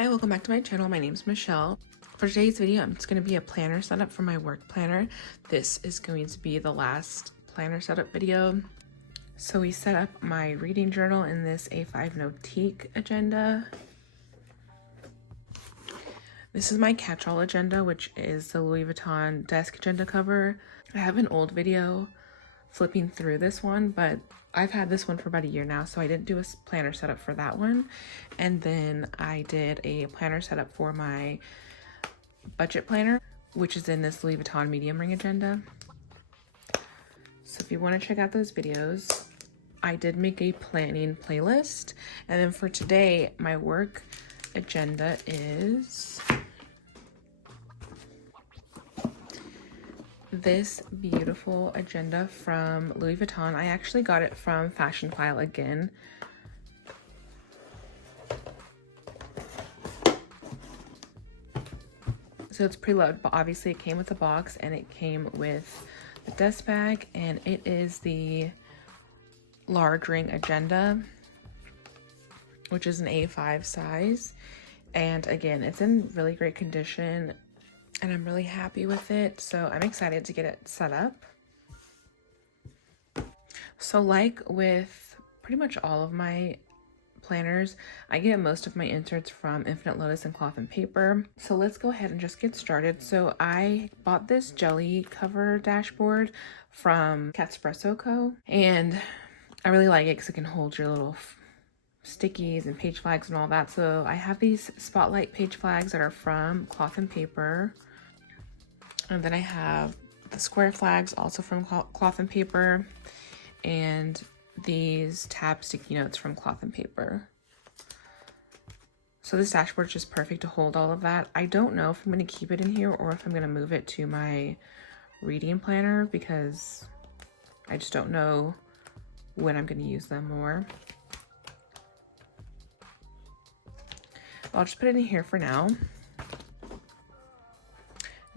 Hi, welcome back to my channel. My name is Michelle. For today's video, it's going to be a planner setup for my work planner. This is going to be the last planner setup video. So we set up my reading journal in this A5 Notique agenda. This is my catch-all agenda, which is the Louis Vuitton desk agenda cover. I have an old video flipping through this one, but I've had this one for about a year now, so I didn't do a planner setup for that one. And then I did a planner setup for my budget planner, which is in this Louis Vuitton medium ring agenda. So if you want to check out those videos, I did make a planning playlist. And then for today, my work agenda is this beautiful agenda from Louis Vuitton. I actually got it from Fashion File again. So it's preloaded, but obviously it came with a box and it came with the desk bag, and it is the large ring agenda, which is an A5 size. And again, it's in really great condition and I'm really happy with it, so I'm excited to get it set up. So like with pretty much all of my planners, I get most of my inserts from 8Lotus and cloth and paper. So let's go ahead and just get started. So I bought this jelly cover dashboard from Catspresso Co. And I really like it because it can hold your little stickies and page flags and all that. So I have these spotlight page flags that are from cloth and paper. And then I have the square flags also from cloth and paper, and these tab sticky notes from cloth and paper. So this dashboard is just perfect to hold all of that. I don't know if I'm going to keep it in here or if I'm going to move it to my reading planner, because I just don't know when I'm going to use them more. I'll just put it in here for now.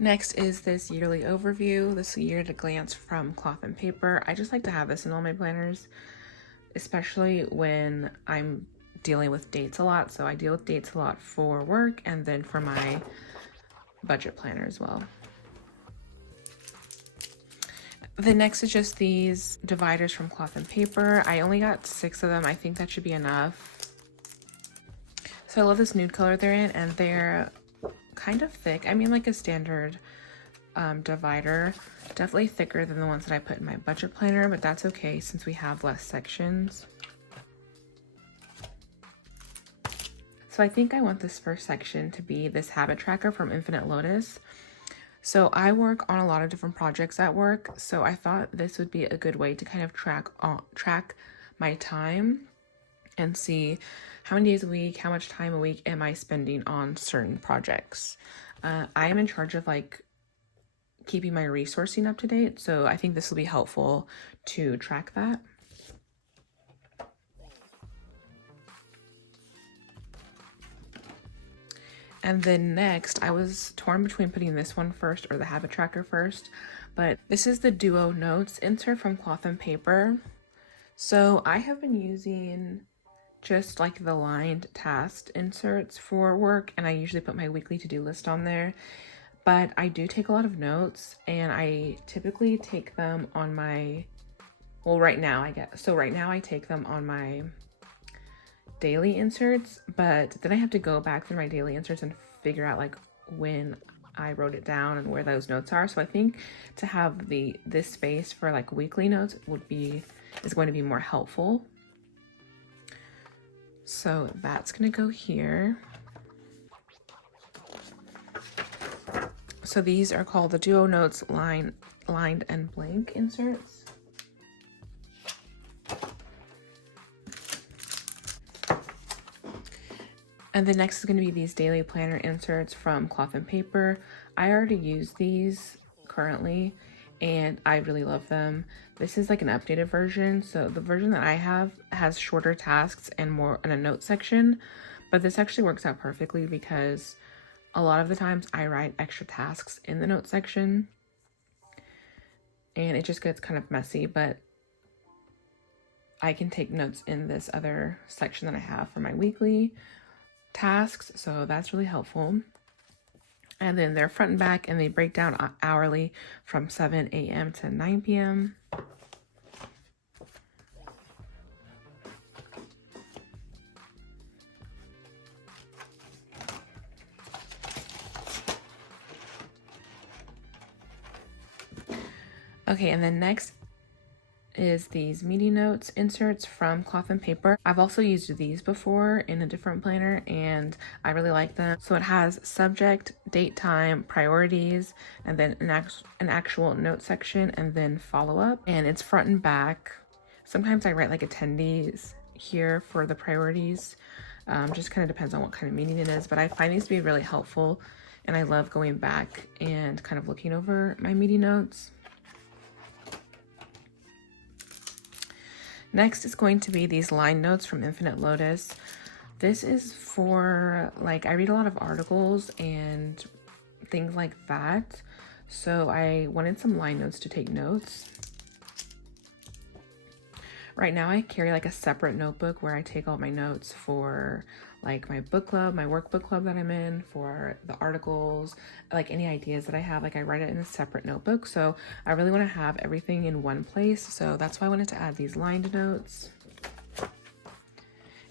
Next is this yearly overview, this year at a glance from cloth and paper. I just like to have this in all my planners, especially when I'm dealing with dates a lot. So I deal with dates a lot for work and then for my budget planner as well. The next is just these dividers from cloth and paper. I only got 6 of them. I think that should be enough. So I love this nude color they're in, and they're kind of thick. I mean, like a standard divider, definitely thicker than the ones that I put in my budget planner, but that's okay since we have less sections. So I think I want this first section to be this habit tracker from 8Lotus. So I work on a lot of different projects at work, so I thought this would be a good way to kind of track my time and see how many days a week, how much time a week am I spending on certain projects. I am in charge of like keeping my resourcing up to date, so I think this will be helpful to track that. And then next, I was torn between putting this one first or the habit tracker first, but this is the Duo Notes insert from cloth and paper. So I have been using just like the lined task inserts for work, and I usually put my weekly to-do list on there, but I do take a lot of notes, and I typically take them on my, well, right now I take them on my daily inserts, but then I have to go back through my daily inserts and figure out like when I wrote it down and where those notes are. So I think to have this space for like weekly notes is going to be more helpful. So that's gonna go here. So these are called the Duo Notes lined and blank inserts. And the next is going to be these daily planner inserts from cloth and paper. I already use these currently and I really love them. This is like an updated version. So the version that I have has shorter tasks and more in a note section, but this actually works out perfectly because a lot of the times I write extra tasks in the note section and it just gets kind of messy, but I can take notes in this other section that I have for my weekly. tasks, so that's really helpful. And then they're front and back, and they break down hourly from 7 a.m. to 9 p.m. Okay, and then next is these midi notes inserts from Cloth and Paper. I've also used these before in a different planner and I really like them. So it has subject, date, time, priorities, and then an actual note section, and then follow-up, and it's front and back. Sometimes I write like attendees here for the priorities. Just kind of depends on what kind of meeting it is, but I find these to be really helpful, and I love going back and kind of looking over my meeting notes. Next is going to be these line notes from 8Lotus. This is for, like, I read a lot of articles and things like that, so I wanted some line notes to take notes. Right now I carry like a separate notebook where I take all my notes for like my book club, my workbook club that I'm in, for the articles, like any ideas that I have, like I write it in a separate notebook. So I really want to have everything in one place. So that's why I wanted to add these lined notes.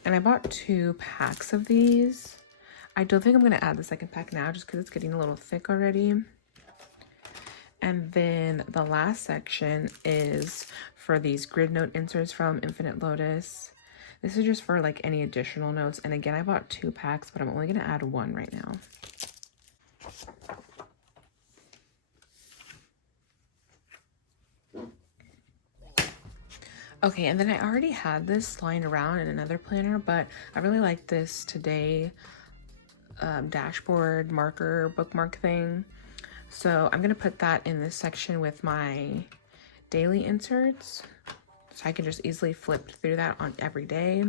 And I bought 2 packs of these. I don't think I'm going to add the second pack now just because it's getting a little thick already. And then the last section is for these grid note inserts from 8Lotus. This is just for like any additional notes. And again, I bought 2 packs, but I'm only going to add 1 right now. Okay, and then I already had this lying around in another planner, but I really like this Today dashboard marker bookmark thing. So I'm going to put that in this section with my daily inserts. So I can just easily flip through that on every day.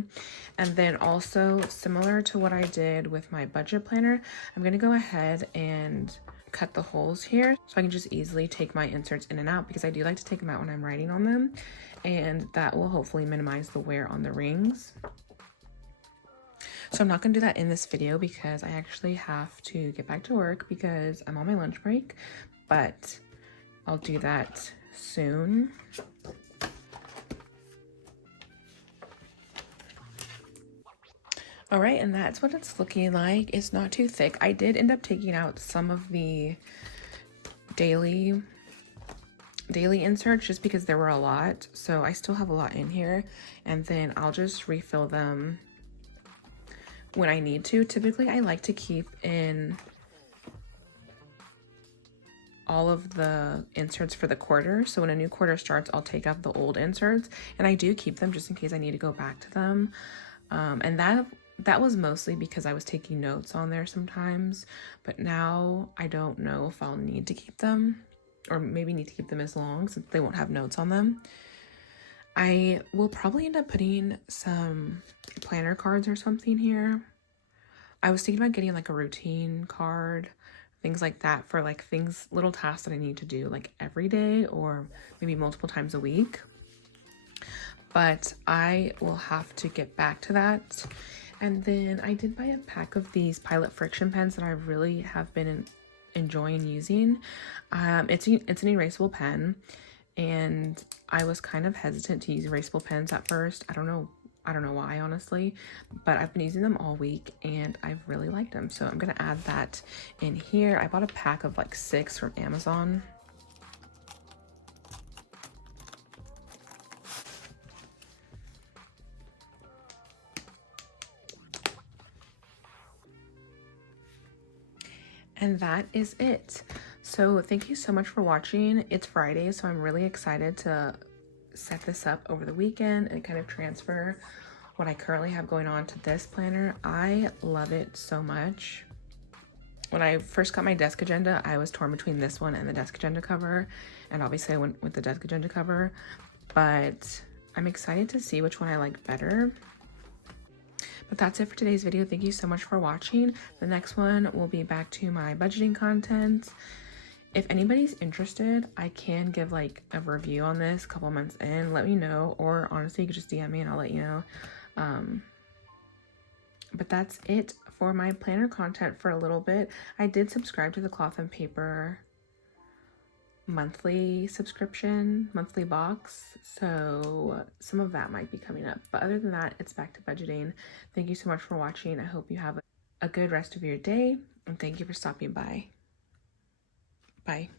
And then also, similar to what I did with my budget planner, I'm going to go ahead and cut the holes here so I can just easily take my inserts in and out, because I do like to take them out when I'm writing on them, and that will hopefully minimize the wear on the rings. So I'm not going to do that in this video because I actually have to get back to work because I'm on my lunch break, but I'll do that soon. All right, and that's what it's looking like. It's not too thick. I did end up taking out some of the daily inserts just because there were a lot, so I still have a lot in here, and then I'll just refill them when I need to. Typically I like to keep in all of the inserts for the quarter, so when a new quarter starts I'll take out the old inserts, and I do keep them just in case I need to go back to them. And that was mostly because I was taking notes on there sometimes, but now I don't know if I'll need to keep them, or maybe need to keep them as long since they won't have notes on them. I will probably end up putting some planner cards or something here. I was thinking about getting like a routine card, things like that, for like things, little tasks that I need to do like every day or maybe multiple times a week. But I will have to get back to that. And then I did buy a pack of these Pilot friction pens that I really have been enjoying using. It's an erasable pen, and I was kind of hesitant to use erasable pens at first. I don't know why, honestly, but I've been using them all week and I've really liked them. So I'm gonna add that in here. I bought a pack of like 6 from Amazon. And that is it. So thank you so much for watching. It's Friday, so I'm really excited to set this up over the weekend and kind of transfer what I currently have going on to this planner. I love it so much. When I first got my desk agenda, I was torn between this one and the desk agenda cover, and obviously I went with the desk agenda cover, but I'm excited to see which one I like better. But that's it for today's video. Thank you so much for watching. The next one will be back to my budgeting content. If anybody's interested, I can give like a review on this a couple months in. Let me know, or honestly, you could just DM me and I'll let you know. But that's it for my planner content for a little bit. I did subscribe to the Cloth and Paper monthly subscription, monthly box, so some of that might be coming up. But other than that, it's back to budgeting. Thank you so much for watching. I hope you have a good rest of your day, and thank you for stopping by. Bye.